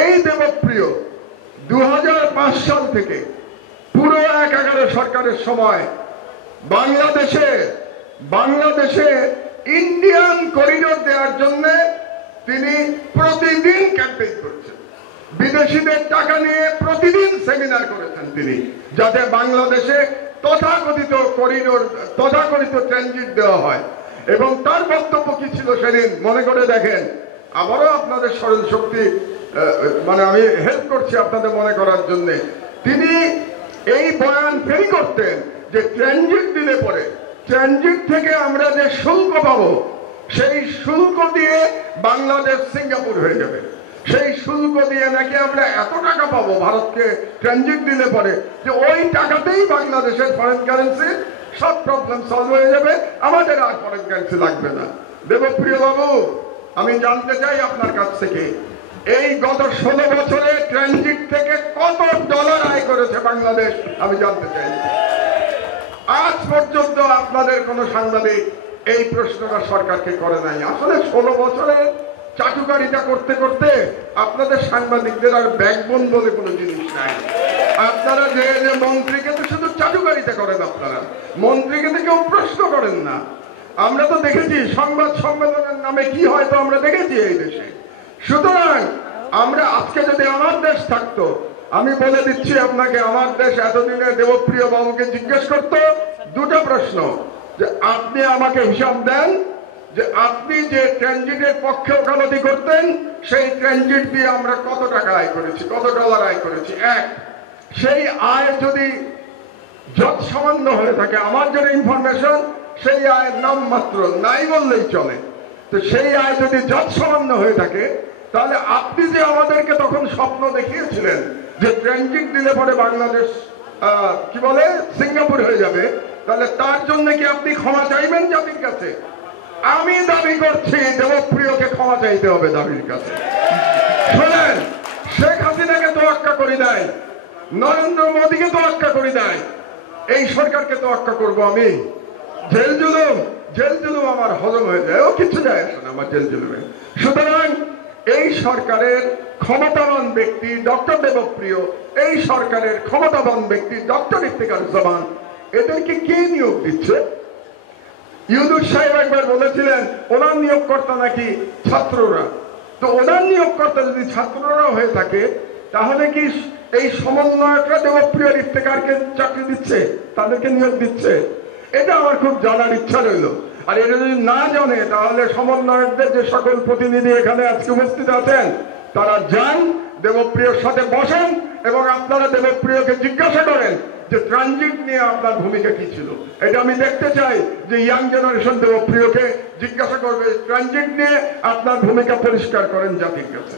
এই দেবপ্রিয় 2005 সাল থেকে পুরো 11 সরকারের সময় বাংলাদেশে ইন্ডিয়ান করিডোর দেওয়ার জন্য তিনি প্রতিদিন ক্যাম্পেইন করছেন। বিদেশিদের টাকা নিয়ে প্রতিদিন সেমিনার করেছেন তিনি, যাতে বাংলাদেশে তথাকথিত করিডোর, তথাকথিত ট্রানজিট দেওয়া হয়। এবং তার বক্তব্য কি ছিল সেদিন মনে করে দেখেন। আবারও আপনাদের স্মরণ শক্তি মানে আমি হেল্প করছি আপনাদের মনে করার জন্য। তিনি এই বয়ান ফেরি করতেন যে ট্রানজিট দিলে পরে ট্রানজিট থেকে আমরা যে শুল্ক পাবো, সেই শুল্ক দিয়ে বাংলাদেশ সিঙ্গাপুর হয়ে যাবে। সেই শুল্ক দিয়ে নাকি আমরা এত টাকা পাবো ভারতকে ট্রানজিট দিলে পরে, যে ওই টাকাতেই বাংলাদেশের ফরেন কারেন্সি সব প্রবলেম সলভ হয়ে যাবে, আমাদের আর ফরেন কারেন্সি লাগবে না। দেবপ্রিয় বাবু, আমি জানতে চাই আপনার কাছ থেকে, এই গত 16 বছরে ট্রানজিট থেকে কত ডলার আয় করেছে বাংলাদেশ, আমি জানতে চাই। আজ পর্যন্ত আপনাদের কোন সাংবাদিক এই প্রশ্নটা সরকারকে করে নাই। আসলে 16 বছরে চাটুকারিতা করতে করতে আপনাদের সাংবাদিকদের আর ব্যাকবোন বলে কোনো জিনিস নাই। আপনারা যে মন্ত্রীকে তো শুধু চাটুকারিতা করেন, আপনারা মন্ত্রীকে তো কেউ প্রশ্ন করেন না। আমরা তো দেখেছি সংবাদ সম্মেলনের নামে কি হয়, তো আমরা দেখেছি এই দেশে। সুতরাং আমরা আজকে যদি আমার দেশ থাকতো, আমি বলে দিচ্ছি আপনাকে, আমার দেশ এতদিনে দেবপ্রিয় বাবুকে জিজ্ঞেস করতো দুটো প্রশ্ন, যে আপনি আমাকে হিসাব দেন যে আপনি যে ট্রানজিটের পক্ষে ওকালতি করতেন, সেই ট্রানজিট দিয়ে আমরা কত টাকা আয় করেছি, কত ডলার আয় করেছি। এক, সেই আয় যদি যত সামান্য হয়ে থাকে, আমার যেটা ইনফরমেশন, সেই আয়ের নাম মাত্র নাই বললেই চলে, তো সেই আয় যদি যত সামান্য হয়ে থাকে, তাহলে আপনি যে আমাদেরকে তখন স্বপ্ন দেখিয়েছিলেন যে ট্রানজিট দিলে পরে বাংলাদেশ কি বলে সিঙ্গাপুর হয়ে যাবে, তাহলে তার জন্য কি আপনি ক্ষমা চাইবেন জাতির কাছে? আমি দাবি করছি দেবপ্রিয়কে ক্ষমা চাইতে হবে দাবির কাছে। শোনেন, শেখ হাসিনাকে তোয়াক্কা করি নাই, নরেন্দ্র মোদীকে তোয়াক্কা করি নাই, এই সরকারকে তোয়াক্কা করব আমি? জেল জুলুম আমার হজম হয়ে যায়, ও কিছু যায় আসে না আমার জেল জুলুমে। সুতরাং এই সরকারের ক্ষমতাবান ব্যক্তি ডক্টর দেবপ্রিয়, এই সরকারের ক্ষমতাবান ব্যক্তি ডক্টর ইফতিখারুজ্জামান, এদেরকে কে নিয়োগ দিচ্ছে? ইউনূস সাহেব একবার বলেছিলেন ওনার নিয়োগকর্তা নাকি ছাত্ররা। তো ওনার নিয়োগকর্তা যদি ছাত্ররা হয়ে থাকে, তাহলে কি এই সমন্বয়করা দেবপ্রিয় ইফতেখারকে চাকরি দিচ্ছে, তাদেরকে নিয়োগ দিচ্ছে? এটা আমার খুব জানার ইচ্ছা রইল। আর এটা যদি না জানে, তাহলে সমন্বয়কদের যে সকল প্রতিনিধি এখানে আজকে উপস্থিত আছেন, তারা যান দেবপ্রিয়র সাথে বসেন এবং আপনারা দেবপ্রিয়কে জিজ্ঞাসা করেন যে ট্রানজিট নিয়ে আপনার ভূমিকা কি ছিল। এটা আমি দেখতে চাই যে ইয়াং জেনারেশন দেবপ্রিয়কে জিজ্ঞাসা করবে, ট্রানজিট নিয়ে আপনার ভূমিকা পরিষ্কার করেন জাতির কাছে।